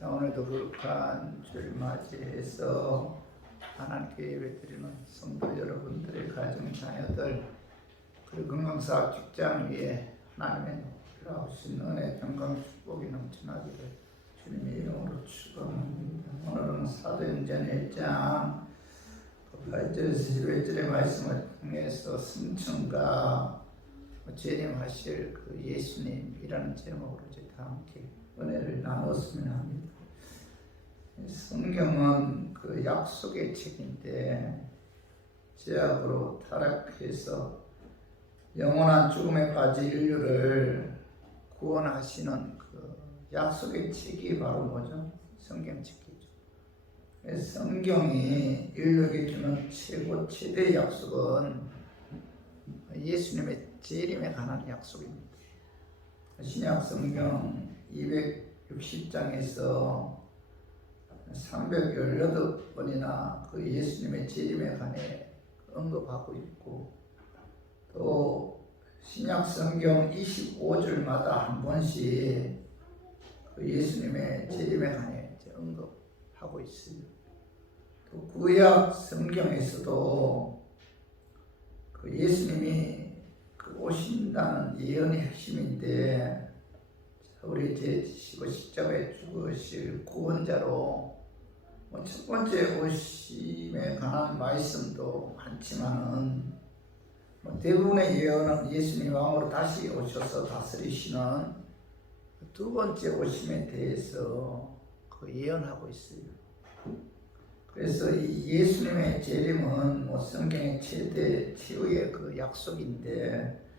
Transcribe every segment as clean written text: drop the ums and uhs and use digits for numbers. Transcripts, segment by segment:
자, 오늘도 거룩한 주를 맞이해서 하나님께 예배드리는 성도 여러분들의 가정 자녀들 그리고 건강사업 직장 위에 하나님의 놀라우신 은혜 평강 축복이 넘쳐나기를 주님의 이름으로 축원합니다. 오늘은 사도행전 1장 8절에서 11절의 말씀을 통해서 승천과 재림하실 그 예수님이라는 제목으로 다 함께 은혜를 나눴으면 합니다. 성경은 그 약속의 책인데 죄악으로 타락해서 영원한 죽음에 빠진 인류를 구원하시는 그 약속의 책이 바로 뭐죠? 성경책이죠. 성경이 인류에게 주는 최대 약속은 예수님의 재림에 관한 약속입니다. 신약 성경 260장에서 318번이나 그 예수님의 재림에 관해 언급하고 있고, 또 신약 성경 25절마다 한 번씩 그 예수님의 재림에 관해 언급하고 있어요. 또 구약 성경에서도 그 예수님이 그 오신다는 예언의 핵심인데, 우리 죄 지시고 십자가에 죽으실 구원자로 첫 번째 오심에 관한 말씀도 많지만은 대부분의 예언은 예수님 왕으로 다시 오셔서 다스리시는 두 번째 오심에 대해서 그 예언하고 있어요. 그래서 이 예수님의 재림은 성경의 최후의 그 약속인데,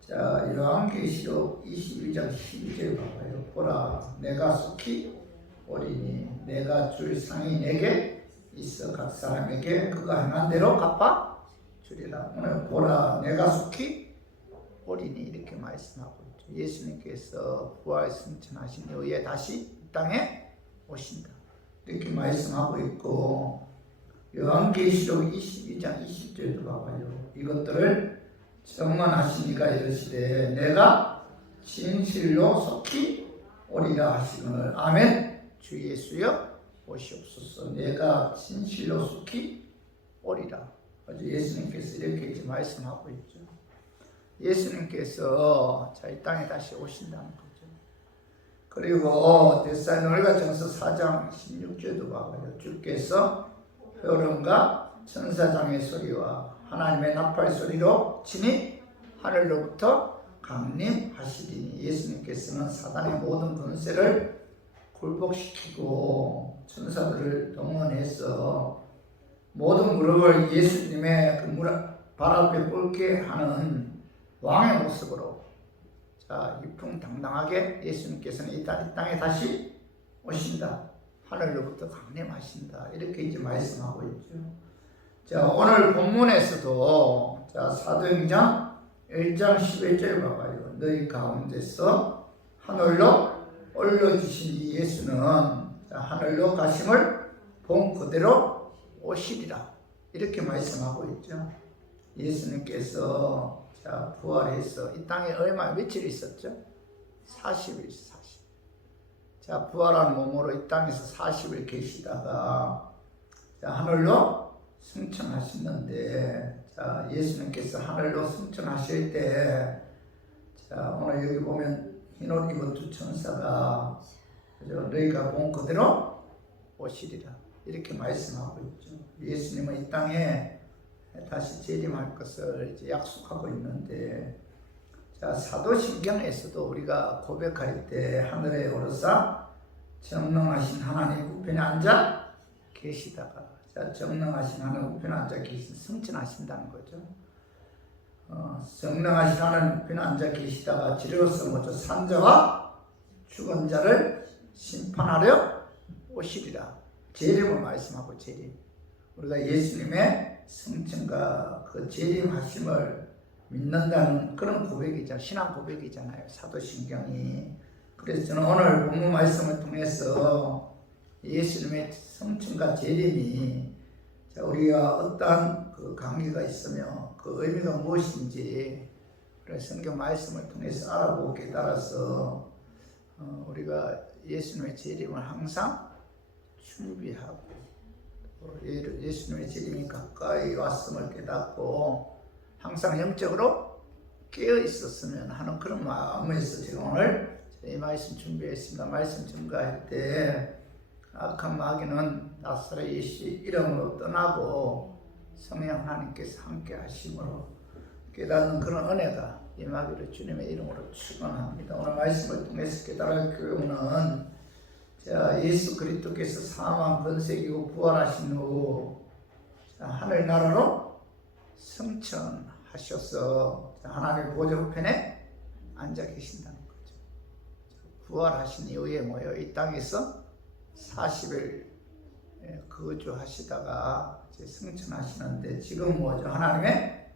자, 요한계시록 22장 12절 봐봐요. 보라, 내가 속히 오리니 내가 줄 상이 내게 있어 각 사람에게 그가 행한 대로 갚아 주리라. 오늘 보라, 내가 속히 오리니 이렇게 말씀하고 있죠. 예수님께서 부활 승천하신 이후에 다시 이 땅에 오신다 이렇게 말씀하고 있고, 요한계시록 22장 20절도 봐봐요. 이것들을 정언하신 이가 이르시되 내가 진실로 속히 오리라 하시거늘. 아멘. 주 예수여 오시옵소서. 내가 진실로 속히 오리라. 아주 예수님께서 이렇게 이제 말씀하고 있죠. 예수님께서 이 땅에 다시 오신다는 거죠. 그리고 데살로니가전서 4장 16절도 봐봐요. 주께서 표령과 천사장의 소리와 하나님의 나팔 소리로 친히 하늘로부터 강림하시리니, 예수님께서는 사단의 모든 권세를 굴복시키고 천사들을 동원해서 모든 무릎을 예수님의 그 발 앞에 꿇게 하는 왕의 모습으로 위풍당당하게 예수님께서는 이 땅에 다시 오신다. 하늘로부터 강림하신다. 이렇게 이제 말씀하고 있죠. 자, 오늘 본문에서도 사도행전 1장 11절 봐봐요. 너희 가운데서 하늘로 올려주신 이 예수는 하늘로 가심을 본 그대로 오시리라. 이렇게 말씀하고 있죠. 예수님께서 부활해서 이 땅에 며칠 있었죠? 40일. 부활한 몸으로 이 땅에서 40일 계시다가 하늘로 승천하셨는데, 예수님께서 하늘로 승천하실 때, 오늘 여기 보면 흰옷 입은 두 천사가 너희가 본 그대로 오시리라 이렇게 말씀하고 있죠. 예수님은 이 땅에 다시 재림할 것을 이제 약속하고 있는데, 사도신경에서도 우리가 고백할 때 하늘에 오르사 정능하신 하나님 우편에 앉아 계시다가, 정능하신 하나님 우편에 앉아 계신 승천하신다는 거죠. 정능하신 하나님 우편에 앉아 계시다가 지려서 뭐죠? 산자와 죽은 자를 심판하려 오시리라. 재림을 말씀하고, 재림. 우리가 예수님의 승천과 그 재림하심을 믿는다는 그런 고백이잖아요. 신앙 고백이잖아요. 사도신경이. 그래서 저는 오늘 본문 말씀을 통해서 예수님의 승천과 재림이 우리가 어떠한 그 관계가 있으며 그 의미가 무엇인지, 그래서 성경 말씀을 통해서 알아보고 깨달아서 우리가 예수님의 재림을 항상 준비하고 예수님의 재림이 가까이 왔음을 깨닫고 항상 영적으로 깨어 있었으면 하는 그런 마음에서 제가 오늘 이 말씀 준비했습니다. 말씀 증거할 때 악한 마귀는 나사렛 예수 이름으로 떠나고 성령 하나님께서 함께 하심으로 깨닫는 그런 은혜가 임하기를 주님의 이름으로 축원합니다. 오늘 말씀을 통해서 깨달을 교훈은 예수 그리스도께서 사망 번세기고 부활하신 후 하늘나라로 승천하셔서 하나님의 보좌 우편에 앉아 계신다는 거죠. 부활하신 이후에 뭐예요? 이 땅에서 40일 거주하시다가 승천하시는데 지금 뭐죠? 하나님의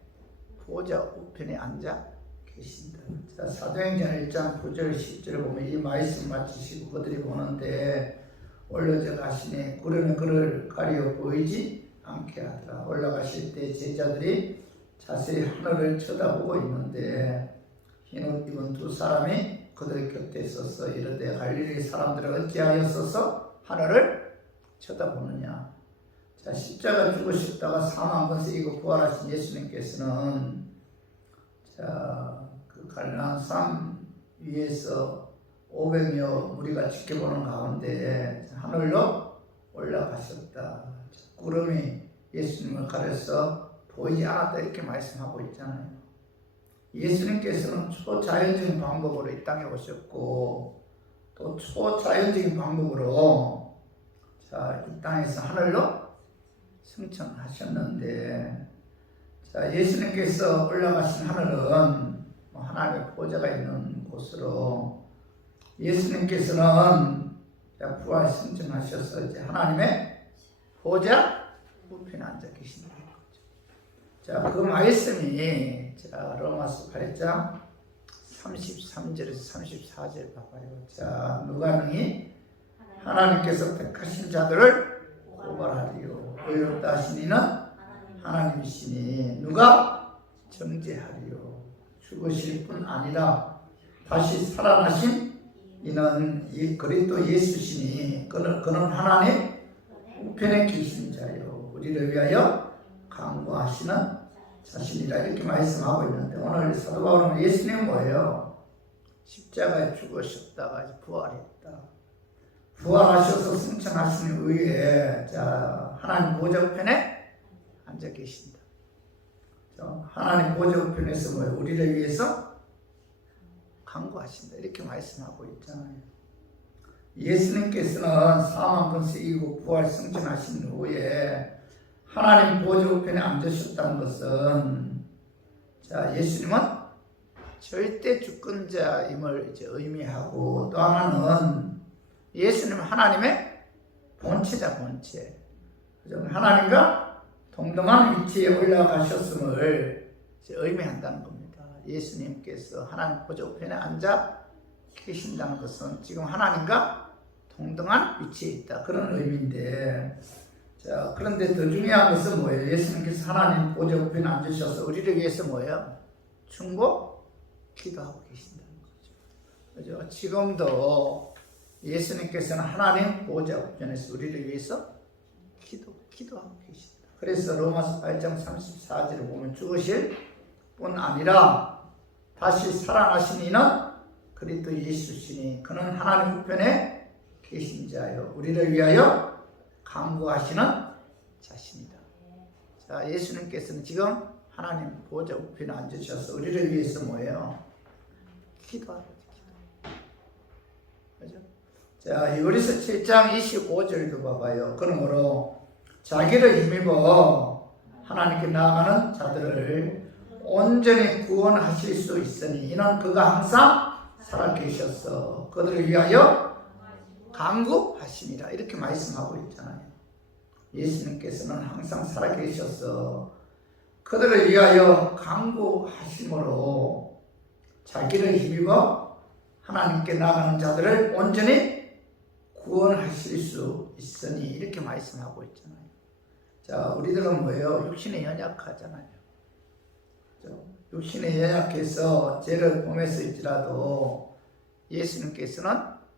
보좌 우편에 앉아 계신다. 자, 사도행전 1장 9절 10절을 보면 이 말씀 마치시고 그들이 보는데 올려져 가시니 구름이 그를 가리어 보이지 않게 하더라. 올라가실 때 제자들이 자세히 하늘을 쳐다보고 있는데 흰옷 입은 두 사람이 그들 곁에 서서 이르되 갈릴리 사람들은 어찌하였어서 하늘을 쳐다보느냐. 자, 십자가 죽으셨다가 사망 번세이고 부활하신 예수님께서는 그 갈라산 위에서 500여 무리가 지켜보는 가운데 하늘로 올라가셨다. 구름이 예수님을 가려서 보이지 않았다 이렇게 말씀하고 있잖아요. 예수님께서는 초자연적인 방법으로 이 땅에 오셨고 또 초자연적인 방법으로 이 땅에서 하늘로 승천하셨는데 예수님께서 올라가신 하늘은 하나님의 보좌가 있는 곳으로 예수님께서는 부활 승천하셔서 이제 하나님의 보좌 우편에 앉아 계신다는 거죠. 그 말씀이 로마서 8장 33절에서 34절 봐봐요. 누가 능히 하나님께서 택하신 자들을 고발하리요. 의롭다 하신 이는 하나님이시니 누가 정죄하리요. 죽으실 뿐 아니라 다시 살아나신 이는 그리스도 예수시니 그는 하나님 우편에 계신 자요 우리를 위하여 강구하시는 자신이라 이렇게 말씀하고 있는데 오늘 사도 바울은 예수님은 뭐예요? 십자가에 죽으셨다가 부활했다. 부활하셔서 승천하신 후에 하나님 보좌 우편에 앉아 계신다. 하나님 보좌 우편에서 뭐예요? 우리를 위해서 강구하신다. 이렇게 말씀하고 있잖아요. 예수님께서는 사망 번세 이고 부활 승천하신 후에 하나님 보좌 우편에 앉으셨다는 것은 예수님은 절대 주권자임을 이제 의미하고 또 하나는 예수님은 하나님의 본체자 본체. 하나님과 동등한 위치에 올라가셨음을 의미한다는 겁니다. 예수님께서 하나님 보좌 우편에 앉아 계신다는 것은 지금 하나님과 동등한 위치에 있다. 그런 의미인데 그런데 더 중요한 것은 뭐예요? 예수님께서 하나님 보좌 우편에 앉으셔서 우리를 위해서 뭐예요? 충고 기도하고 계신다는 거죠. 그죠? 지금도 예수님께서는 하나님 보좌 우편에서 우리를 위해서 기도하고 계신다. 그래서 로마서 8장 34절을 보면 죽으실 뿐 아니라 다시 살아나신 이는 그리스도 예수시니 그는 하나님 우편에 계신 자요 우리를 위하여 강구하시는 자신이다. 예수님께서는 지금 하나님 보좌 우편에 앉으셔서 우리를 위해서 뭐예요? 기도하고 그죠? 요리서 7장 25절도 봐봐요. 그러므로 자기를 힘입어 하나님께 나아가는 자들을 온전히 구원하실 수 있으니 이는 그가 항상 살아계셔서 그들을 위하여 강구하심이라 이렇게 말씀하고 있잖아요. 예수님께서는 항상 살아계셔서 그들을 위하여 강구하심으로 자기를 힘입어 하나님께 나아가는 자들을 온전히 구원하실 수 있으니 이렇게 말씀하고 있잖아요. 우리들은 뭐예요? 육신에 연약하잖아요. 육신에 연약해서 죄를 범했을지라도 예수님께서는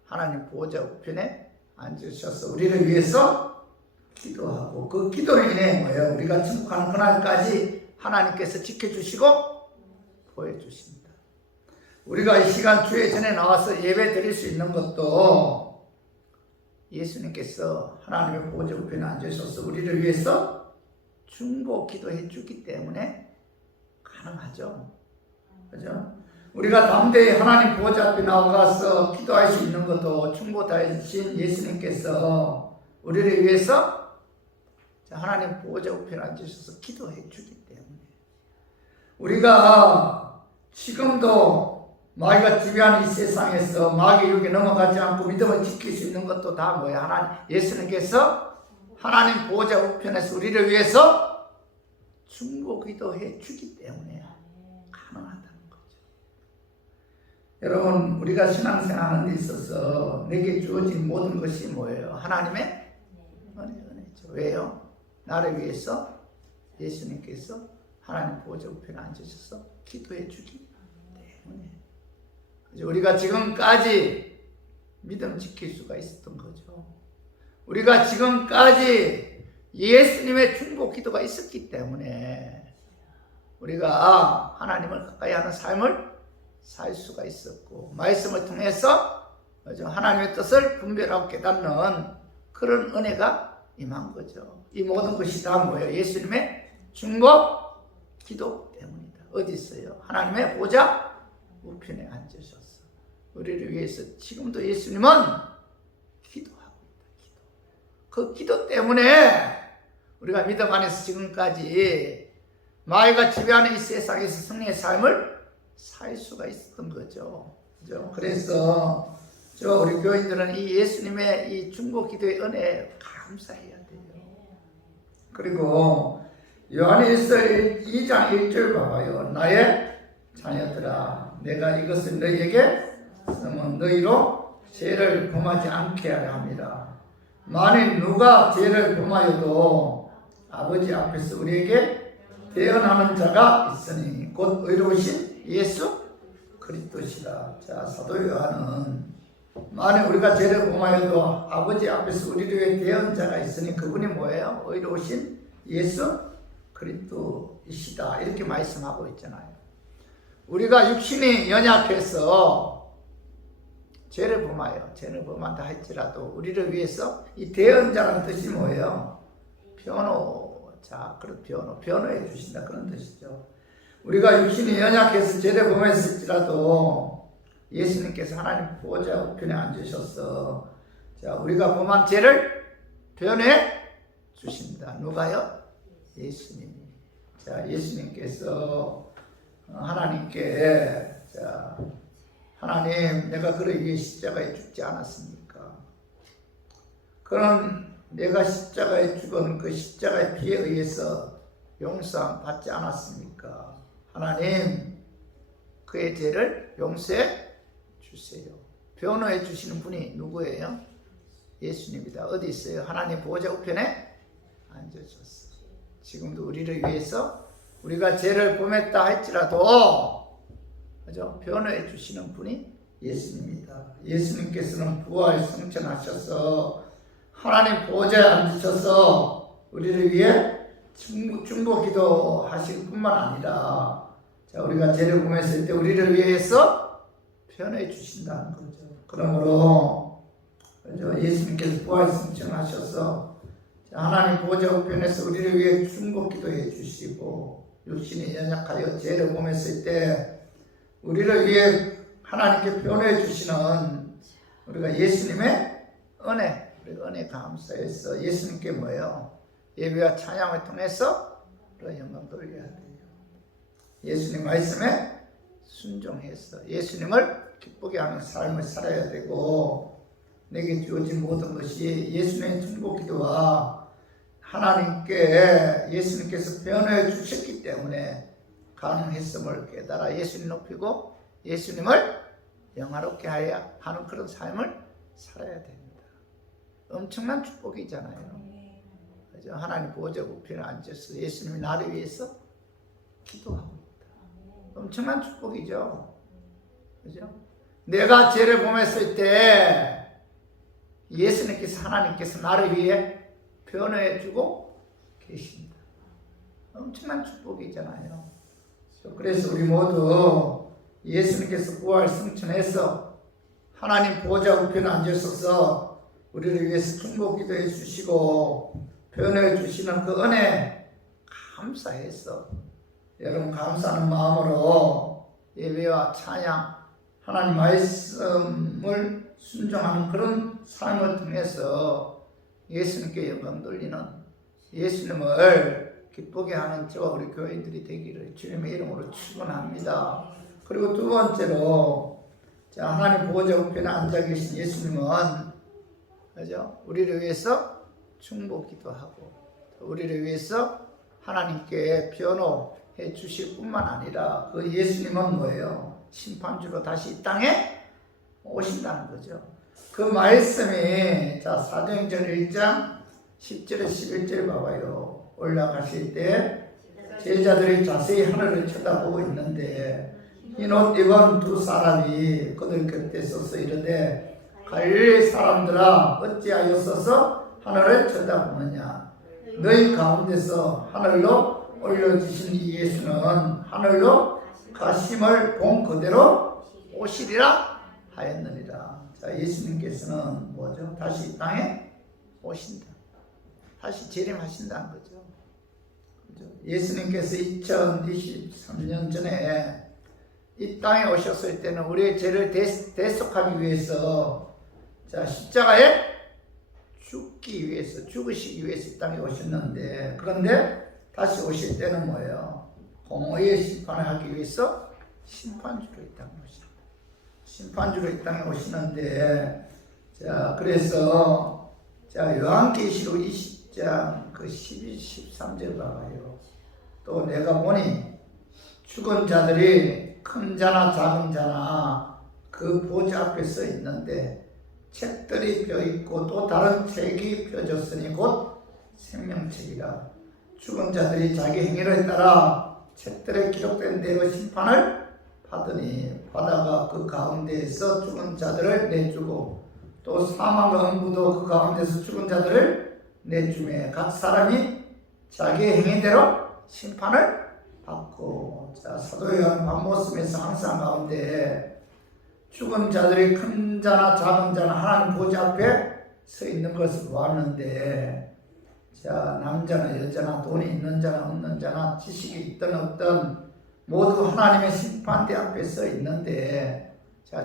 하나님 보호자 우편에 앉으셔서 우리를 위해서 기도하고 그 기도로 인해 뭐예요? 우리가 천국하는 그날까지 하나님께서 지켜주시고 보여주십니다. 우리가 이 시간 주의 전에 나와서 예배 드릴 수 있는 것도 예수님께서 하나님의 보호자 우편에 앉으셔서 우리를 위해서 중보 기도해 주기 때문에 가능하죠. 그죠? 우리가 담대히 하나님 보호자 앞에 나와서 기도할 수 있는 것도 중보 다해주신 예수님께서 우리를 위해서 하나님 보호자 우편에 앉으셔서 기도해 주기 때문에 우리가 지금도 마귀가 지배하는 이 세상에서 마귀 유혹에 넘어가지 않고 믿음을 지킬 수 있는 것도 다 뭐예요? 하나님 예수님께서 하나님 보호자 우편에서 우리를 위해서 중보 기도해 주기 때문에 가능하다는 거죠. 여러분, 우리가 신앙생활하는 데 있어서 내게 주어진 모든 것이 뭐예요? 하나님의 은혜죠. 왜요? 나를 위해서 예수님께서 하나님 보호자 우편에 앉으셔서 기도해 주기 때문에 우리가 지금까지 믿음 지킬 수가 있었던 거죠. 우리가 지금까지 예수님의 중보 기도가 있었기 때문에 우리가 하나님을 가까이 하는 삶을 살 수가 있었고 말씀을 통해서 하나님의 뜻을 분별하고 깨닫는 그런 은혜가 임한 거죠. 이 모든 것이 다 뭐예요? 예수님의 중보 기도 때문이다. 어디 있어요? 하나님의 보호자 우편에 앉으셨어. 우리를 위해서 지금도 예수님은 기도하고 있다. 그 기도 때문에 우리가 믿음 안에서 지금까지 마귀가 지배하는 이 세상에서 승리의 삶을 살 수가 있었던 거죠. 그죠? 그래서 우리 교인들은 이 예수님의 이 중보 기도의 은혜에 감사해야 돼요. 그리고 요한일서 2장 1절 봐봐요. 나의 자녀들아, 내가 이것을 너희에게 쓰면 너희로 죄를 범하지 않게 하려 함이라. 만일 누가 죄를 범하여도 아버지 앞에서 우리에게 대언하는 자가 있으니 곧 의로우신 예수 그리스도시라. 자, 사도 요한은 만일 우리가 죄를 범하여도 아버지 앞에서 우리를 위해 대언자가 있으니 그분이 뭐예요? 의로우신 예수 그리스도이시다. 이렇게 말씀하고 있잖아요. 우리가 육신이 연약해서 죄를 범한다 할지라도 우리를 위해서 이 대언자라는 뜻이 뭐예요? 변호자, 그런 변호해 주신다 그런 뜻이죠. 우리가 육신이 연약해서 죄를 범했을지라도 예수님께서 하나님 보호자 우편에 앉으셔서 우리가 범한 죄를 변호해 주신다. 누가요? 예수님이. 예수님께서 하나님께 하나님, 내가 그를 위해 십자가에 죽지 않았습니까? 그런 내가 십자가에 죽은 그 십자가의 피에 의해서 용서함 받지 않았습니까? 하나님, 그의 죄를 용서해 주세요. 변호해 주시는 분이 누구예요? 예수님이다. 어디 있어요? 하나님 보호자 우편에 앉으셨어요. 지금도 우리를 위해서 우리가 죄를 범했다 할지라도 그죠? 변호해 주시는 분이 예수님입니다. 예수님께서는 부활 승천하셔서 하나님 보호자에 앉으셔서 우리를 위해 중보 기도 하실 뿐만 아니라 우리가 죄를 범했을 때 우리를 위해서 변호해 주신다는 거죠. 그러므로 그죠? 예수님께서 부활 승천하셔서 하나님 보호자 우편에서 우리를 위해 중보 기도해 주시고 육신이 연약하여 죄를 범했을 때 우리를 위해 하나님께 변호해 주시는 우리가 예수님의 은혜 감사해서 예수님께 뭐예요? 예배와 찬양을 통해서 우리가 영광 돌려야 돼요. 예수님 말씀에 순종해서 예수님을 기쁘게 하는 삶을 살아야 되고 내게 주어진 모든 것이 예수님의 중보 기도와 하나님께 예수님께서 변호해 주셨기 때문에 가능했음을 깨달아 예수님 높이고 예수님을 영화롭게 하는 그런 삶을 살아야 됩니다. 엄청난 축복이잖아요. 그죠? 하나님 보호자 우편에 앉아서 예수님이 나를 위해서 기도하고 있다. 엄청난 축복이죠. 그죠? 내가 죄를 범했을 때 예수님께서 하나님께서 나를 위해 변호해 주고 계십니다. 엄청난 축복이잖아요. 그래서 우리 모두 예수님께서 부활 승천해서 하나님 보좌 우편에 앉으셔서 우리를 위해서 중보 기도해 주시고 변호해 주시는 그 은혜 감사해서 여러분 감사하는 마음으로 예배와 찬양 하나님 말씀을 순종하는 그런 삶을 통해서 예수님께 영광 돌리는 예수님을 기쁘게 하는 저와 우리 교인들이 되기를 주님의 이름으로 축원합니다. 그리고 두 번째로 하나님 보호자 우편에 앉아 계신 예수님은 그죠? 우리를 위해서 중보 기도하고 우리를 위해서 하나님께 변호해 주실 뿐만 아니라 그 예수님은 뭐예요? 심판주로 다시 이 땅에 오신다는 거죠. 그 말씀이 사도행전 1장 10절에 11절 봐봐요. 올라가실 때 제자들이 자세히 하늘을 쳐다보고 있는데 흰 옷 입은 두 사람이 그들 곁에 서서 이르되 갈릴리 사람들아 어찌하여 서서 하늘을 쳐다보느냐. 너희 가운데서 하늘로 올려주신 이 예수는 하늘로 가심을 본 그대로 오시리라 하였느니라. 예수님께서는 뭐죠? 다시 이 땅에 오신다. 다시 재림하신다는 거죠. 예수님께서 2023년 전에 이 땅에 오셨을 때는 우리의 죄를 대속하기 위해서 십자가에 죽으시기 위해서 이 땅에 오셨는데, 그런데 다시 오실 때는 뭐예요? 공의의 심판을 하기 위해서 심판주로 이 땅에 오십니다. 심판주로 이 땅에 오시는데, 그래서 요한계시록 20장 12, 13절 봐봐요. 또 내가 보니 죽은 자들이 큰 자나 작은 자나 그 보좌 앞에 서 있는데 책들이 펴있고 또 다른 책이 펴졌으니 곧 생명책이라. 죽은 자들이 자기 행위를 따라 책들에 기록된 대로 심판을 받으니 바다가 그 가운데에서 죽은 자들을 내주고 또 사망과 음부도 그 가운데서 죽은 자들을 내주매 각 사람이 자기의 행위대로 심판을 받고. 사도 요한 밤모습에서 항상 가운데 죽은 자들이 큰 자나 작은 자나 하나님 보좌 앞에 서 있는 것을 보았는데, 남자나 여자나 돈이 있는 자나 없는 자나 지식이 있든 없든 모두 하나님의 심판대 앞에 서 있는데,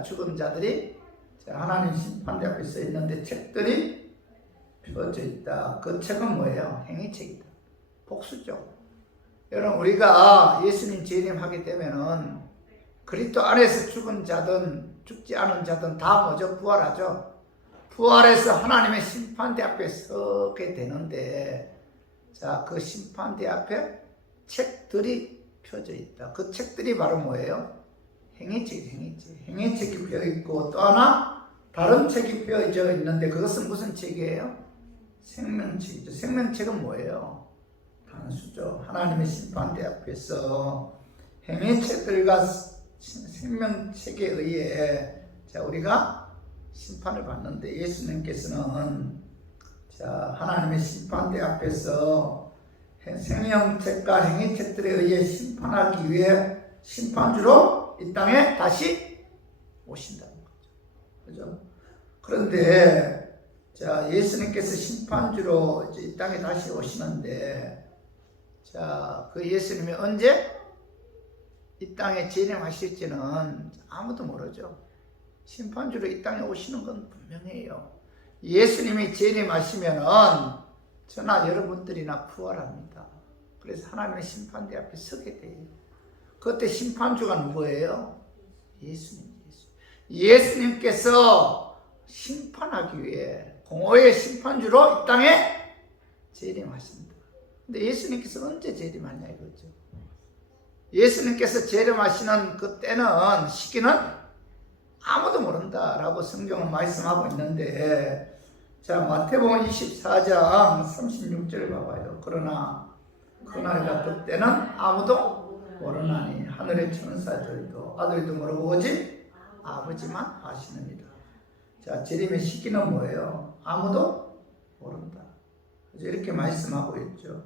죽은 자들이 하나님 심판대 앞에 서 있는데 책들이 펴져 있다. 그 책은 뭐예요? 행위책이다. 복수죠. 여러분, 우리가 예수님 재림하게 되면은 그리스도 안에서 죽은 자든 죽지 않은 자든 다 뭐죠? 부활하죠. 부활해서 하나님의 심판대 앞에 서게 되는데, 그 심판대 앞에 책들이 펴져 있다. 그 책들이 바로 뭐예요? 행위책이 펴 있고, 또 하나 다른 책이 펴져 있는데 그것은 무슨 책이에요? 생명책이죠. 생명책은 뭐예요? 단수죠. 하나님의 심판대 앞에서 행위책들과 생명책에 의해 우리가 심판을 받는데, 예수님께서는 하나님의 심판대 앞에서 생명책과 행위책들에 의해 심판하기 위해 심판주로 이 땅에 다시 오신다는 거죠. 그죠? 그런데 예수님께서 심판주로 이 땅에 다시 오시는데, 그 예수님이 언제 이 땅에 재림하실지는 아무도 모르죠. 심판주로 이 땅에 오시는 건 분명해요. 예수님이 재림하시면은 저나 여러분들이나 부활합니다. 그래서 하나님의 심판대 앞에 서게 돼요. 그때 심판주가 누구예요? 예수님께서 심판하기 위해 공의의 심판주로 이 땅에 재림하십니다. 근데 예수님께서 언제 재림하냐 이거죠. 예수님께서 재림하시는 그 때는, 시기는 아무도 모른다라고 성경은 말씀하고 있는데, 마태복음 24장 36절 봐봐요. 그러나 그날과 그때는 아무도 모르나니 하늘의 천사들도 아들도 모르고 오직 아버지만 아시느니라. 재림의 시기는 뭐예요? 아무도 모른다. 이렇게 말씀하고 있죠.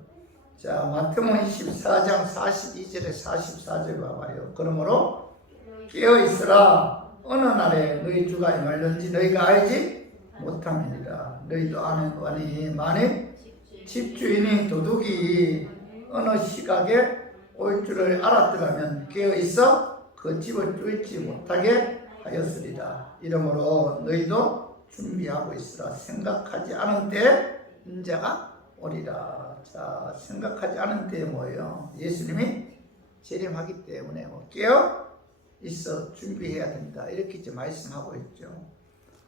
자, 마태복음 24장 42절에 44절 봐봐요. 그러므로 깨어있으라. 어느 날에 너희 주가 임할는지 너희가 알지 못함이니라. 너희도 아노니 만일 집주인이 도둑이 어느 시각에 올 줄을 알았더라면 깨어있어 그 집을 뚫지 못하게 하였으리라. 이러므로 너희도 준비하고 있으라. 생각하지 않은 때에 인자가 오리라. 자, 생각하지 않은 때에 뭐예요? 예수님이 재림하기 때문에 깨어 있어 준비해야 된다. 이렇게 이제 말씀하고 있죠.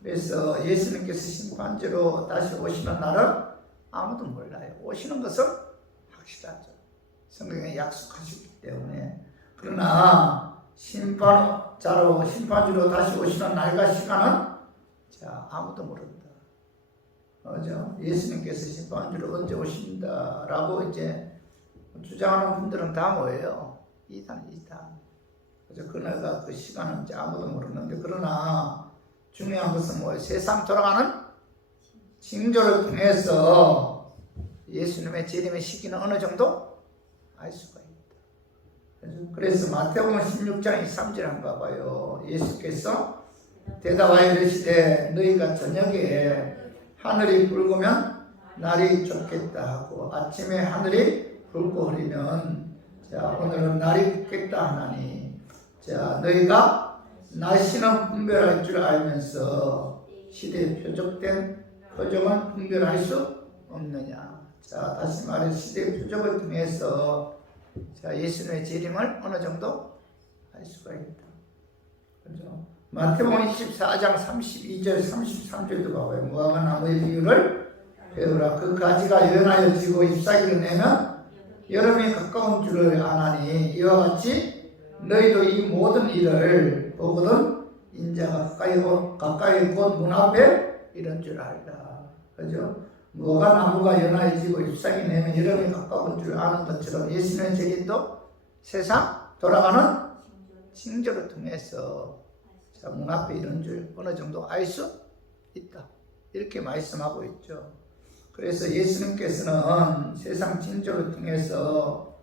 그래서 예수님께서 심판주로 다시 오시는 날은 아무도 몰라요. 오시는 것은 확실하죠. 성경에 약속하셨기 때문에. 그러나 심판주로 다시 오시는 날과 시간은 자, 아무도 모른다. 그죠? 예수님께서 심판주로 언제 오신다라고 이제 주장하는 분들은 다 뭐예요? 이단. 그죠? 그날과 그 시간은 이제 아무도 모르는데, 그러나 중요한 것은 뭐예요? 세상 돌아가는 징조를 통해서 예수님의 재림의 시기는 어느 정도 알 수가 있다. 그래서 마태복음 16장 23절 한번 봐봐요. 예수께서 대답하여 이르시되 너희가 저녁에 하늘이 붉으면 날이 좋겠다 하고 아침에 하늘이 붉고 흐리면 자, 오늘은 날이 붓겠다 하나니, 자, 너희가 날씨는 분별할 줄 알면서 시대에 표적된 표적은 분별할 수 없느냐. 자, 다시 말해 시대의 표적을 통해서 자, 예수님의 재림을 어느 정도 알 수가 있다. 그렇죠? 마태복음 24장 32절 33절도 봐봐요. 무화과 나무의 비유를 배우라. 그 가지가 연하여 지고 잎사귀를 내면 여름이 가까운 줄을 아나니 이와 같이 너희도 이 모든 일을 보거든 인자가 가까이 곧 문 앞에 이런 줄 알라. 그죠? 무화과 나무가 연하여지고 잎사귀 내면 여름이 가까운 줄 아는 것처럼 예수님의 재림도 세상 돌아가는 징조를 통해서 자, 문 앞에 이런 줄 어느 정도 알 수 있다. 이렇게 말씀하고 있죠. 그래서 예수님께서는 세상 징조를 통해서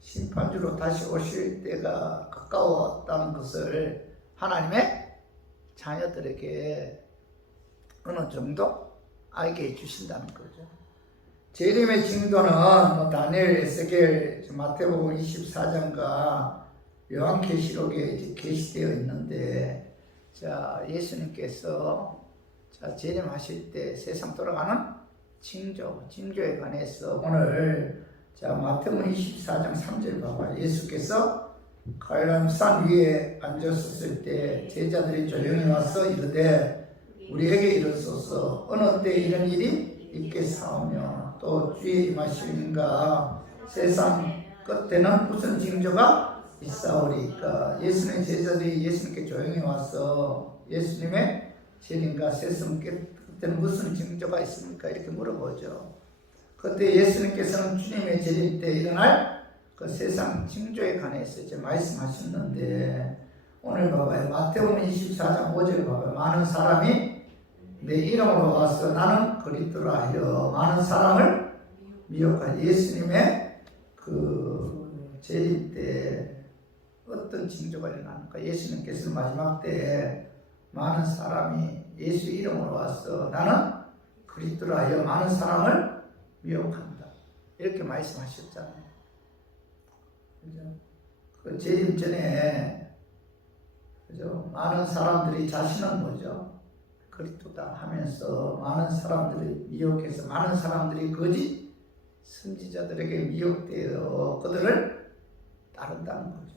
심판주로 다시 오실 때가 가까웠다는 것을 하나님의 자녀들에게 어느 정도 알게 해주신다는 거죠. 재림의 징조는 다니엘, 에스겔, 마태복음 24장과 요한계시록에 이제 게시되어 있는데, 자, 예수님께서 자, 재림하실 때 세상 돌아가는 징조에 관해서 오늘 자, 마태복음 24장 3절 봐봐. 예수께서 갈람산 위에 앉으셨을 때 제자들이 조용히 와서 이르되 우리에게 이르소서 어느 때 이런 일이 있겠사오며 또 주의 임하심인가 세상 끝에는 무슨 징조가 있사오리까. 예수님의 제자들이 예수님께 조용히 와서 예수님의 재림과 세상 끝에는 무슨 징조가 있습니까? 이렇게 물어보죠. 그때 예수님께서는 주님의 재림 때 일어날 그 세상 징조에 관해서 이제 말씀하셨는데, 오늘 봐봐요. 마태복음 24장 5절 봐봐요. 많은 사람이 내 이름으로 와서 나는 그리스도라 하여 많은 사람을 미혹하여. 예수님의 그 재림 때 어떤 징조가 일어나는가? 예수님께서는 마지막 때에 많은 사람이 예수 이름으로 와서 나는 그리스도라 하여 많은 사람을 미혹한다. 이렇게 말씀하셨잖아요. 그죠? 그 재림 전에 그죠? 많은 사람들이 자신은 뭐죠? 그리스도다 하면서 많은 사람들이 미혹해서 많은 사람들이 거짓 선지자들에게 미혹되어 그들을 따른다는 거죠.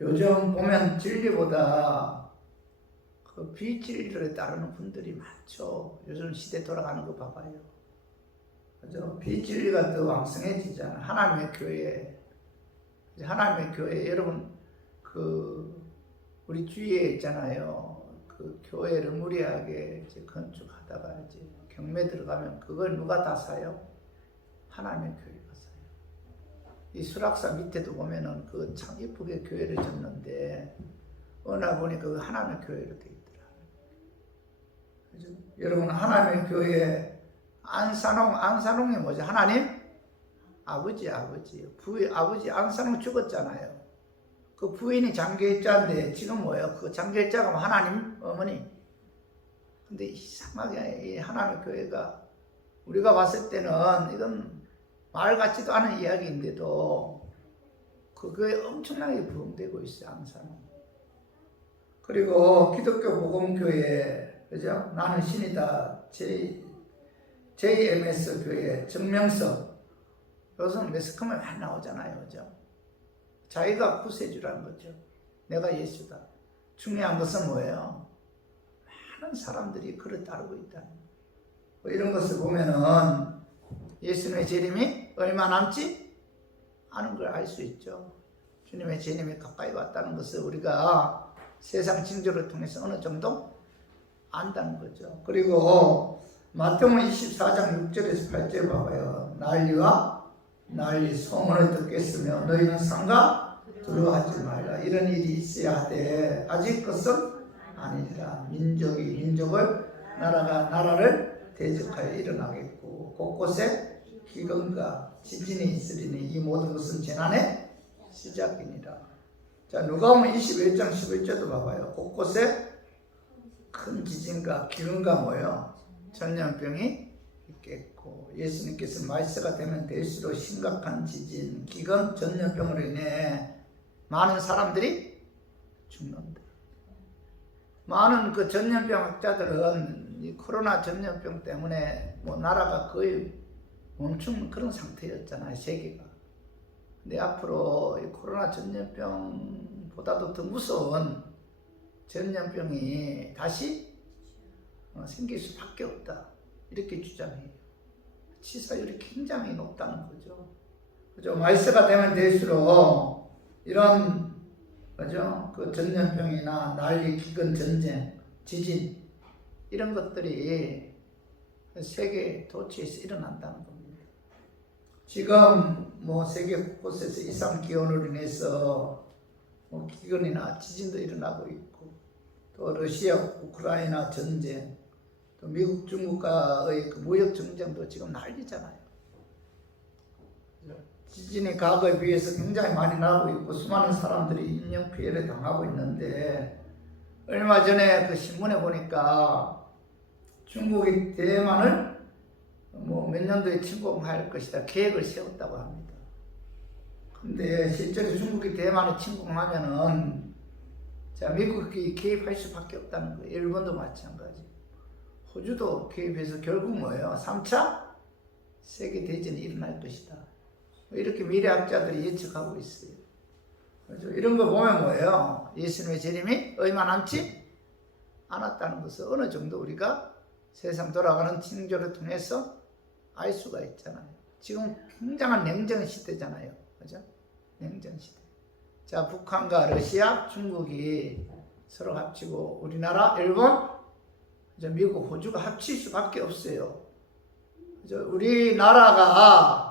요즘 보면 진리보다 그 비진리를 따르는 분들이 많죠. 요즘 시대 돌아가는 거 봐봐요. 그죠? 비진리가 더 왕성해지잖아. 하나님의 교회 여러분 그 우리 주위에 있잖아요. 그 교회를 무리하게 이제 건축하다가 이제 경매 들어가면 그걸 누가 다 사요? 하나님의 교회가 사요. 이 수락사 밑에도 보면은 그 참 예쁘게 교회를 졌는데 어느 날 보니 그 하나님의 교회로 돼 있더라. 그죠? 여러분 하나님의 교회 안산홍이 뭐죠? 하나님 아버지. 아버지 안산홍 죽었잖아요. 그 부인이 장교일자인데 지금 뭐예요? 그 장교일자가 하나님 어머니. 근데 이상하게 이 하나님의 교회가 우리가 봤을 때는 이건 말 같지도 않은 이야기인데도 그 교회 엄청나게 부흥되고 있어요. 항상. 그리고 기독교 복음교회, 그죠? 나는 신이다. JMS 교회 증명서. 요즘 매스컴에 많이 나오잖아요. 그죠? 자기가 구세주라는 거죠. 내가 예수다. 중요한 것은 뭐예요? 많은 사람들이 그를 따르고 있다. 뭐 이런 것을 보면은 예수님의 재림이 얼마 남지 않은 걸 알 수 있죠. 주님의 재림이 가까이 왔다는 것을 우리가 세상 징조를 통해서 어느 정도 안다는 거죠. 그리고 마태복음 24장 6절에서 8절 봐봐요. 난리 소문을 듣겠으며 너희는 상가 두려워하지 말라. 이런 일이 있어야 하되 아직 것은 아니라 민족이 민족을 나라가 나라를 대적하여 일어나겠고 곳곳에 기근과 지진이 있으리니 이 모든 것은 재난의 시작이니라. 자, 누가복음 21장 11절도 봐봐요. 곳곳에 큰 지진과 기근과 뭐예요? 전염병이 있겠고 예수님께서 말세가 되면 될수록 심각한 지진, 기근, 전염병으로 인해 많은 사람들이 죽는다. 많은 그 전염병 학자들은 이 코로나 전염병 때문에 뭐 나라가 거의 멈춘 그런 상태였잖아요, 세계가. 근데 앞으로 이 코로나 전염병보다도 더 무서운 전염병이 다시 생길 수밖에 없다. 이렇게 주장해요. 치사율이 굉장히 높다는 거죠. 그죠? 말세가 되면 될수록 이런 그죠? 그 전염병이나 난리, 기근, 전쟁, 지진 이런 것들이 세계 도처에서 일어난다는 겁니다. 지금 뭐 세계 곳곳에서 이상 기온으로 인해서 뭐 기근이나 지진도 일어나고 있고 또 러시아, 우크라이나 전쟁 또 미국, 중국과의 그 무역 전쟁도 지금 난리잖아요. 지진이 과거에 비해서 굉장히 많이 나고 있고 수많은 사람들이 인명피해를 당하고 있는데 얼마 전에 그 신문에 보니까 중국이 대만을 뭐 몇 년도에 침공할 것이다 계획을 세웠다고 합니다. 근데 실제로 중국이 대만을 침공하면은 자 미국이 개입할 수밖에 없다는 거예요. 일본도 마찬가지. 호주도 개입해서 결국 뭐예요? 3차 세계대전이 일어날 것이다. 이렇게 미래학자들이 예측하고 있어요. 그렇죠? 이런 거 보면 뭐예요? 예수님의 재림이 얼마 남지 않았다는 것을 어느 정도 우리가 세상 돌아가는 징조를 통해서 알 수가 있잖아요. 지금 굉장한 냉전 시대잖아요. 그죠? 냉전 시대. 자, 북한과 러시아, 중국이 서로 합치고 우리나라, 일본, 미국, 호주가 합칠 수밖에 없어요. 그죠? 우리나라가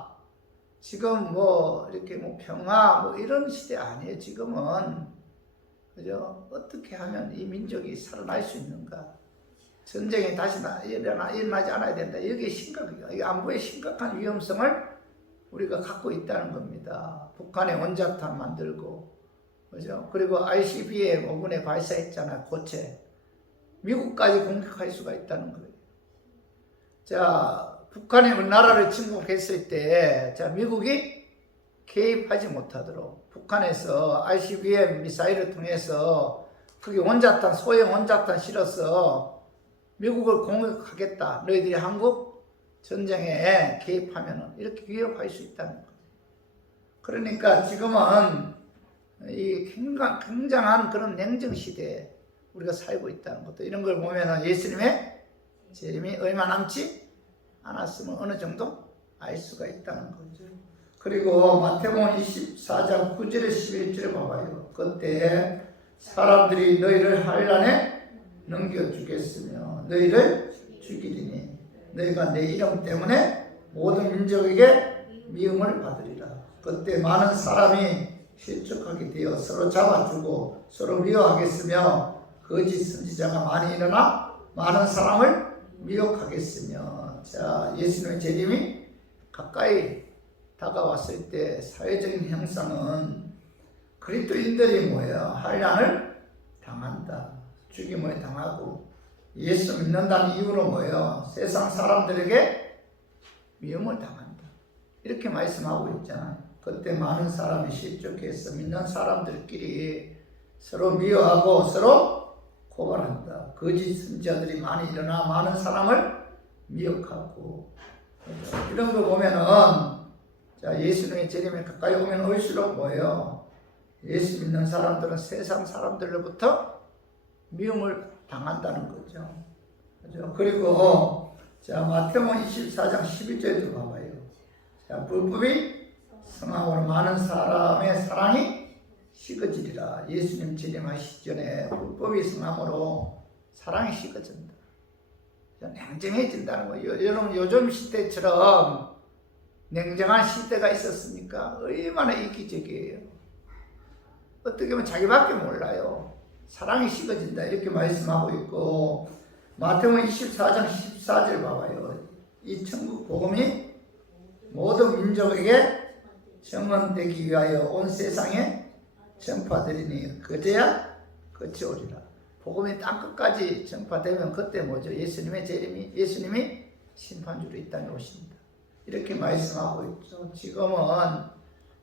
지금 뭐 이렇게 뭐 평화 뭐 이런 시대 아니에요. 지금은 그죠? 어떻게 하면 이 민족이 살아날 수 있는가? 전쟁이 다시 일어나지 않아야 된다. 이게 심각해요. 이 안보의 심각한 위험성을 우리가 갖고 있다는 겁니다. 북한에 원자탄 만들고 그죠? 그리고 ICBM 5분에 발사했잖아요. 고체. 미국까지 공격할 수가 있다는 거예요. 자. 북한이 우리나라를 침공했을 때, 자, 미국이 개입하지 못하도록 북한에서 ICBM 미사일을 통해서 그게 원자탄, 소형 원자탄 실어서 미국을 공격하겠다. 너희들이 한국 전쟁에 개입하면 이렇게 위협할 수 있다는 거예요. 그러니까 지금은 이 굉장한 그런 냉정 시대에 우리가 살고 있다는 것도 이런 걸 보면 예수님의 재림이 얼마 남지 않았으면 어느 정도 알 수가 있다는 거죠. 그리고 마태복음 24장 9절에 11절에 봐봐요. 그때 사람들이 너희를 환란에 넘겨주겠으며 너희를 죽이리니 너희가 내 이름 때문에 모든 민족에게 미움을 받으리라. 그때 많은 사람이 실족하게 되어 서로 잡아주고 서로 미워하겠으며 거짓 선지자가 많이 일어나 많은 사람을 미혹하겠으며. 자, 예수님의 재림이 가까이 다가왔을 때 사회적인 형상은 그리스도인들이 뭐예요? 환난을 당한다. 죽임을 당하고 예수 믿는다는 이유로 뭐예요? 세상 사람들에게 미움을 당한다. 이렇게 말씀하고 있잖아요. 그때 많은 사람이 실족해서 믿는 사람들끼리 서로 미워하고 서로 고발한다. 거짓 선지자들이 많이 일어나 많은 사람을 미혹하고. 이런 거 보면은, 자, 예수님의 재림에 가까이 오면 올수록 뭐예요? 예수 믿는 사람들은 세상 사람들로부터 미움을 당한다는 거죠. 그죠? 그리고, 자, 마태복음 24장 11절도 봐봐요. 자, 불법이 성함으로 많은 사람의 사랑이 식어지리라. 예수님 재림하시기 전에 불법이 성함으로 사랑이 식어진다. 냉정해진다는 거예요. 여러분, 요즘 시대처럼 냉정한 시대가 있었습니까? 얼마나 이기적이에요. 어떻게 보면 자기밖에 몰라요. 사랑이 식어진다 이렇게 말씀하고 있고, 마태복음 24장 14절 봐봐요. 이 천국 복음이 모든 민족에게 증언되기 위하여 온 세상에 전파되리니 그제야 끝이 오리라. 복음이 땅끝까지 전파되면 그때 뭐죠? 예수님의 재림이, 예수님이 심판주로 이 땅에 오십니다. 이렇게 말씀하고 있죠. 지금은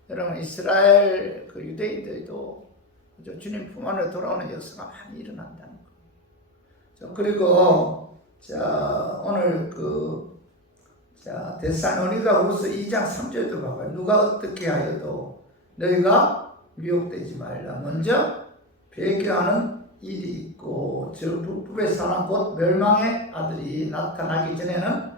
여러분 이스라엘 그 유대인들도 주님 품 안으로 돌아오는 역사가 많이 일어난다는 거. 그리고 자 오늘 자 데살로니가 후서 2장 3절도 봐봐요. 누가 어떻게 하여도 너희가 미혹되지 말라. 먼저 배교하는 일이 있고 저 불법의 사람 곧 멸망의 아들이 나타나기 전에는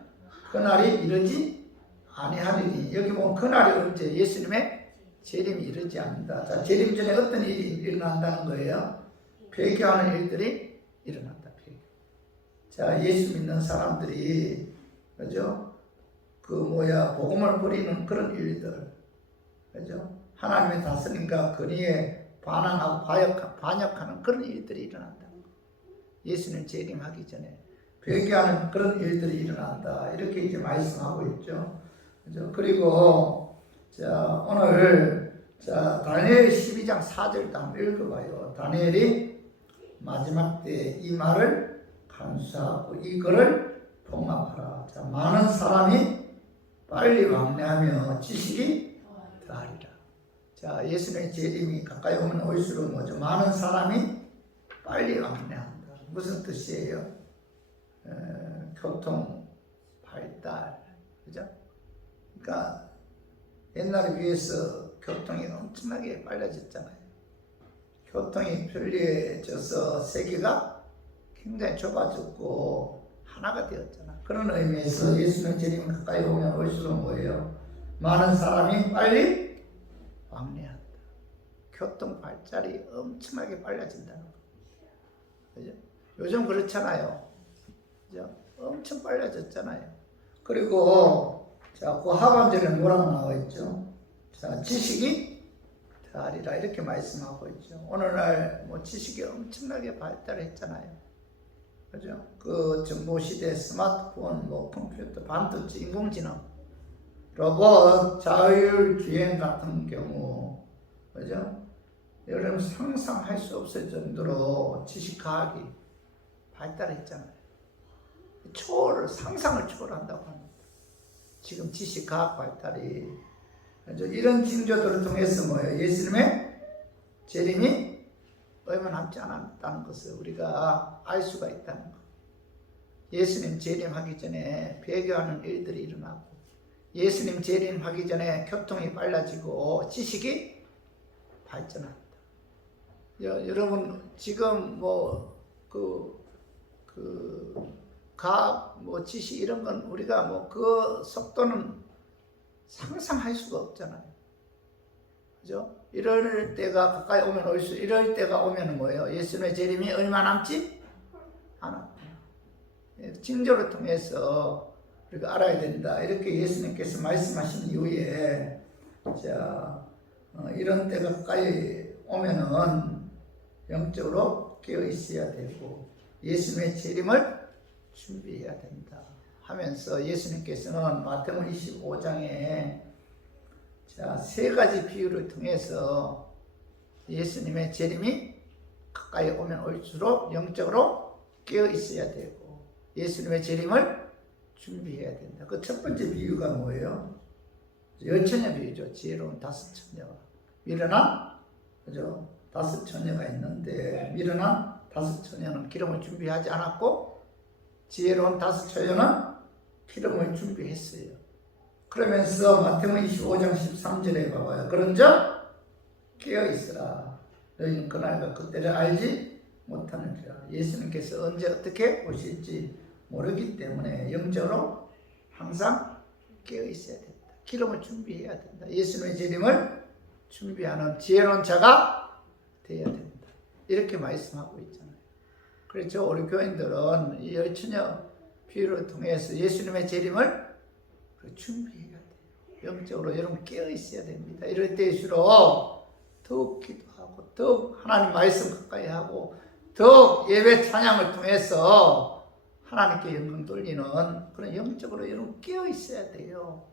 그날이 이르지 아니하리니. 여기 보면 그날이 언제? 예수님의 재림이 이르지 않는다. 자, 재림 전에 어떤 일이 일어난다는 거예요? 배교하는 일들이 일어난다. 배교. 자, 예수 믿는 사람들이 그죠? 복음을 버리는 그런 일들, 그죠? 하나님의 다스림과 권위에 반항하고 반역하는 그런 일들이 일어난다. 예수님 재림하기 전에 배교하는 그런 일들이 일어난다. 이렇게 이제 말씀하고 있죠. 그죠? 그리고 자 오늘 자 다니엘 12장 4절도 한번 읽어봐요. 다니엘이 마지막 때 이 말을 간수하고 이거를 봉합하라. 자, 많은 사람이 빨리 왕래하며 지식이 더하리라. 자, 예수님의 재림이 가까이 오면 올수록 뭐죠? 많은 사람이 빨리 왕래한다. 무슨 뜻이에요? 교통 발달, 그죠? 그러니까 옛날에 비해서 교통이 엄청나게 빨라졌잖아요. 교통이 편리해져서 세계가 굉장히 좁아졌고 하나가 되었잖아. 그런 의미에서 예수님 재림이 가까이 오면 올수록 뭐예요? 많은 사람이 빨리 왕래한다. 교통 발달이 엄청나게 빨라진다는 거. 그죠? 요즘 그렇잖아요. 그죠? 엄청 빨라졌잖아요. 그리고 자, 그 하반절에 뭐라고 나와 있죠? 자, 지식이 더하리라 이렇게 말씀하고 있죠. 오늘날 뭐 지식이 엄청나게 발달했잖아요. 그죠? 그 정보 시대 스마트폰, 뭐 컴퓨터, 반도체, 인공지능, 로봇, 자율 주행 같은 경우, 그죠? 여러분 상상할 수 없을 정도로 지식과학이 발달했잖아요. 상상을 초월한다고 합니다. 지금 지식과학 발달이. 그죠? 이런 징조들을 통해서 뭐예요? 예수님의 재림이 얼마 남지 않았다는 것을 우리가 알 수가 있다는 것. 예수님 재림하기 전에 배교하는 일들이 일어나고, 예수님 재림하기 전에 교통이 빨라지고 지식이 발전한다. 여러분 지금 과학, 지식 이런 건 우리가 그 속도는 상상할 수가 없잖아요. 그죠? 이럴 때가 가까이 오면 올수록 이럴 때가 오면 뭐예요? 예수님의 재림이 얼마 남지 않았구나. 징조를 통해서 우리가 알아야 된다. 이렇게 예수님께서 말씀하신 이후에 이런 때가 가까이 오면은 영적으로 깨어 있어야 되고 예수님의 재림을 준비해야 된다 하면서 예수님께서는 마태복음 25장에 세 가지 비유를 통해서 예수님의 재림이 가까이 오면 올수록 영적으로 깨어 있어야 되고 예수님의 재림을 준비해야 된다. 그 첫 번째 비유가 뭐예요? 여처녀 비유죠. 지혜로운 다섯 처녀와 미련한 그죠? 다섯 처녀가 있는데 미련한 다섯 처녀는 기름을 준비하지 않았고 지혜로운 다섯 처녀는 기름을 준비했어요. 그러면서 마태복음 25장 13절에 봐봐요. 그런즉 깨어 있으라. 너희는 그날과 그때를 알지 못하느니라. 예수님께서 언제 어떻게 오실지 모르기 때문에 영적으로 항상 깨어 있어야 된다. 기름을 준비해야 된다. 예수님의 재림을 준비하는 지혜로운 자가 되어야 된다. 이렇게 말씀하고 있잖아요. 그렇죠. 우리 교인들은 이 여처녀 비유를 통해서 예수님의 재림을 준비해야 돼요. 영적으로 여러분 깨어 있어야 됩니다. 이럴 때일수록 더욱 기도하고 더욱 하나님 말씀 가까이 하고 더욱 예배 찬양을 통해서 하나님께 영광 돌리는 그런 영적으로 여러분 깨어 있어야 돼요.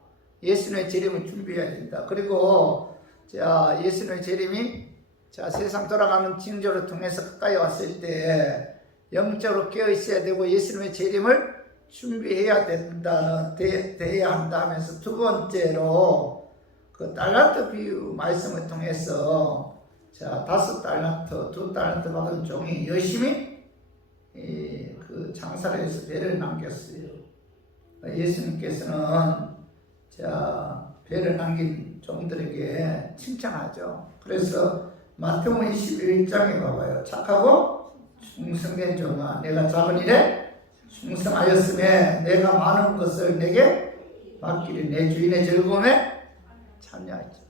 예수님의 재림을 준비해야 된다. 그리고 예수님의 재림이 세상 돌아가는 징조를 통해서 가까이 왔을 때 영적으로 깨어 있어야 되고 예수님의 재림을 준비해야 된다는 돼야 한다 하면서 두 번째로 그 달란트 비유 말씀을 통해서 5달란트, 2달란트 받은 종이 열심히 그 장사를 해서 배를 남겼어요. 예수님께서는 배를 남긴 종들에게 칭찬하죠. 그래서 마태복음 21장에 봐봐요. 착하고 충성된 종아, 내가 작은 일에 충성하였음에 내가 많은 것을 내게 맡기리. 내 주인의 즐거움에 참여하죠.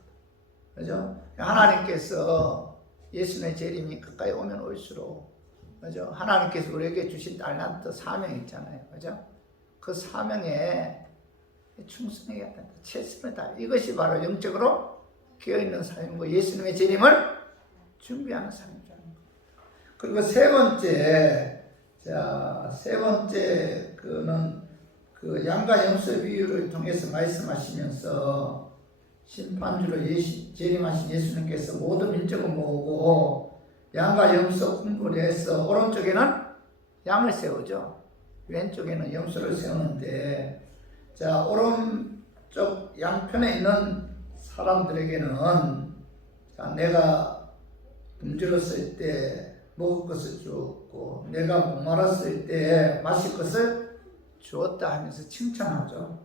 그죠? 하나님께서 예수님의 재림이 가까이 오면 올수록 그죠? 하나님께서 우리에게 주신 달란트 사명 있잖아요. 그죠? 그 사명에 충성해야 된다. 최선을 다. 이것이 바로 영적으로 깨어있는 삶이고 예수님의 재림을 준비하는 삶이라는 겁니다. 그리고 세 번째 그는 그 양과 염소 비유를 통해서 말씀하시면서 심판주로 재림하신 예수님께서 모든 민족을 모으고 양과 염소 분분해서 오른쪽에는 양을 세우죠. 왼쪽에는 염소를 세우는데 오른쪽 양편에 있는 사람들에게는 내가 굶주렸을 때 먹을 것을 주었고 내가 목마랐을 때 마실 것을 주었다 하면서 칭찬하죠.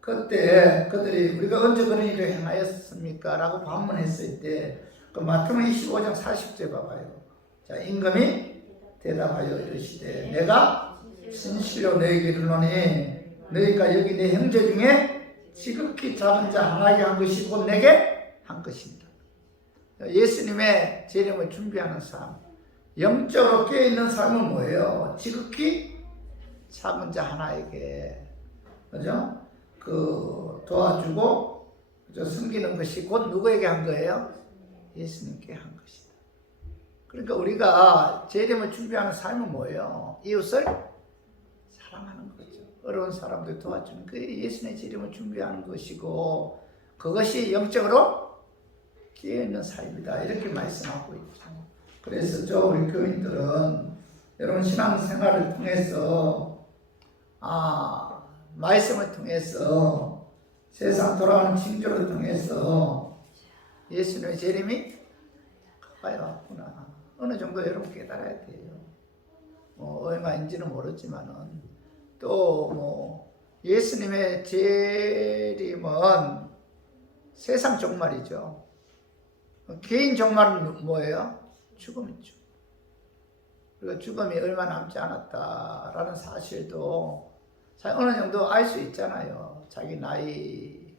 그때 그들이 우리가 언제 그런 일을 행하였습니까? 라고 반문했을 때 그 마태복음 25장 40절 봐봐요. 임금이 대답하여 이르시되 내가 진실로 너희에게 이르노니 너희가 여기 내 형제 중에 지극히 작은 자 하나에게 한 것이 곧 내게 한 것입니다. 예수님의 재림을 준비하는 삶, 영적으로 깨어있는 삶은 뭐예요? 지극히 작은 자 하나에게 그죠? 도와주고 그죠? 섬기는 것이 곧 누구에게 한 거예요? 예수님께 한 것이다. 그러니까 우리가 재림을 준비하는 삶은 뭐예요? 이웃을 사랑하는 거죠. 어려운 사람들 도와주는 그게 예수님의 재림을 준비하는 것이고 그것이 영적으로 깨어있는 삶이다. 이렇게 말씀하고 있죠. 그래서 우리 교인들은 여러분 신앙생활을 통해서 말씀을 통해서 세상 돌아가는 징조를 통해서 예수님의 재림이 가까이 왔구나. 어느 정도 여러분 깨달아야 돼요. 얼마인지는 모르지만은 또 예수님의 재림은 세상 종말이죠. 개인 종말은 뭐예요? 죽음이죠. 그리고 죽음이 얼마 남지 않았다라는 사실도 어느 정도 알 수 있잖아요. 자기 나이,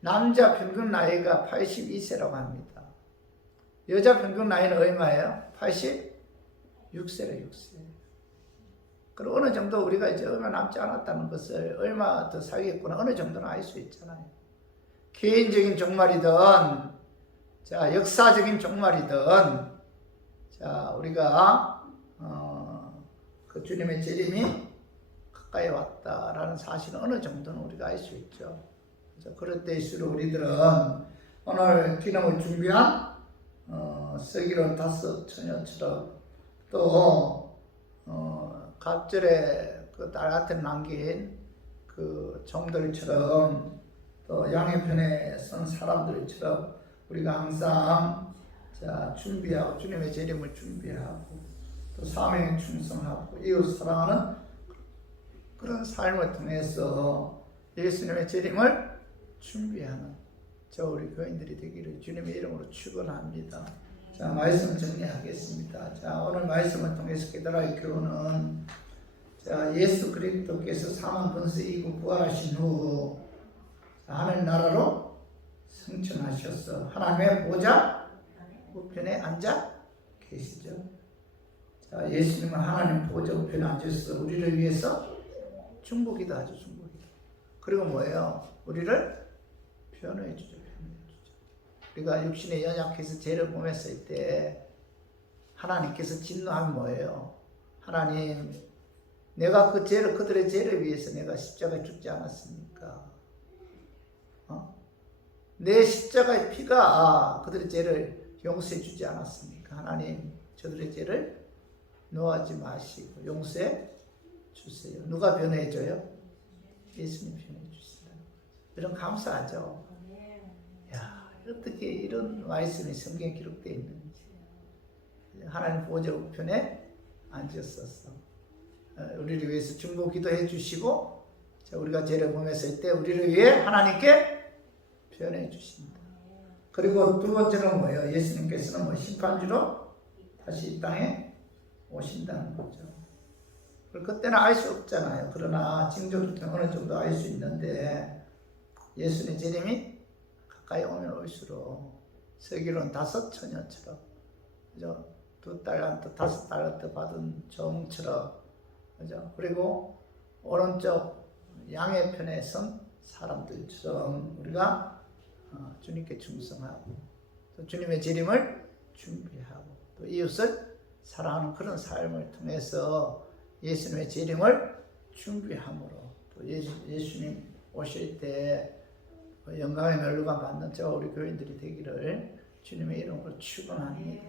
남자 평균 나이가 82세라고 합니다. 여자 평균 나이는 얼마예요? 86세래, 6세. 그리고 어느 정도 우리가 이제 얼마 남지 않았다는 것을 얼마 더 살겠구나 어느 정도는 알 수 있잖아요. 개인적인 종말이든, 역사적인 종말이든, 우리가 그 주님의 재림이 가까이 왔다라는 사실은 어느 정도는 우리가 알 수 있죠. 그래서 그럴 때일수록 우리들은 오늘 기념을 준비한 서기로 5 처녀처럼 또 갑절에 그 딸 같은 남긴 그 종들처럼 또 양의 편에 선 사람들처럼 우리가 항상 준비하고 주님의 재림을 준비하고 또 사명에 충성하고 이웃 사랑하는 그런 삶을 통해서 예수님의 재림을 준비하는 저 우리 교인들이 되기를 주님의 이름으로 축원합니다. 자, 말씀 정리하겠습니다. 자, 오늘 말씀을 통해서 깨달아 할 교훈은 예수 그리스도께서 사망 권세 이기고 부활하신 후 하늘나라로 승천하셔서 하나님의 보좌 우편에 앉아 계시죠. 자, 예수님은 하나님 보좌 우편에 앉아서 우리를 위해서 중보기도 하죠. 중보기도. 그리고 뭐예요? 우리를 변호해 주죠. 우리가 육신에 연약해서 죄를 범했을 때 하나님께서 진노하면 뭐예요? 하나님, 내가 그들의 죄를 위해서 내가 십자가에 죽지 않았습니까? 내 십자가의 피가 그들의 죄를 용서해 주지 않았습니까? 하나님, 저들의 죄를 놓아하지 마시고 용서해 주세요. 누가 변호해 줘요? 예수님 변호해 주신다. 이런 감사하죠. 야, 어떻게 이런 말씀이 성경에 기록되어 있는지. 하나님 보좌 우편에 앉으셨어. 우리를 위해서 중보 기도해 주시고 우리가 죄를 범했을 때 우리를 위해 하나님께 변해 주신다. 그리고 두 번째는 뭐예요? 예수님께서는 심판주로 다시 이 땅에 오신다는 거죠. 그때는 알 수 없잖아요. 그러나 징조를 통해 어느 정도 알 수 있는데 예수님의 재림이 가까이 오면 올수록 서기로는 5 처녀처럼 그죠? 2 달란트 5 달란트 받은 종처럼 그죠? 그리고 오른쪽 양의 편에 선 사람들처럼 우리가 주님께 충성하고 또 주님의 재림을 준비하고 또 이웃을 사랑하는 그런 삶을 통해서 예수님의 재림을 준비함으로 또 예수님 오실 때 영광의 멸류관 받는 저 우리 교인들이 되기를 주님의 이름으로 축원합니다.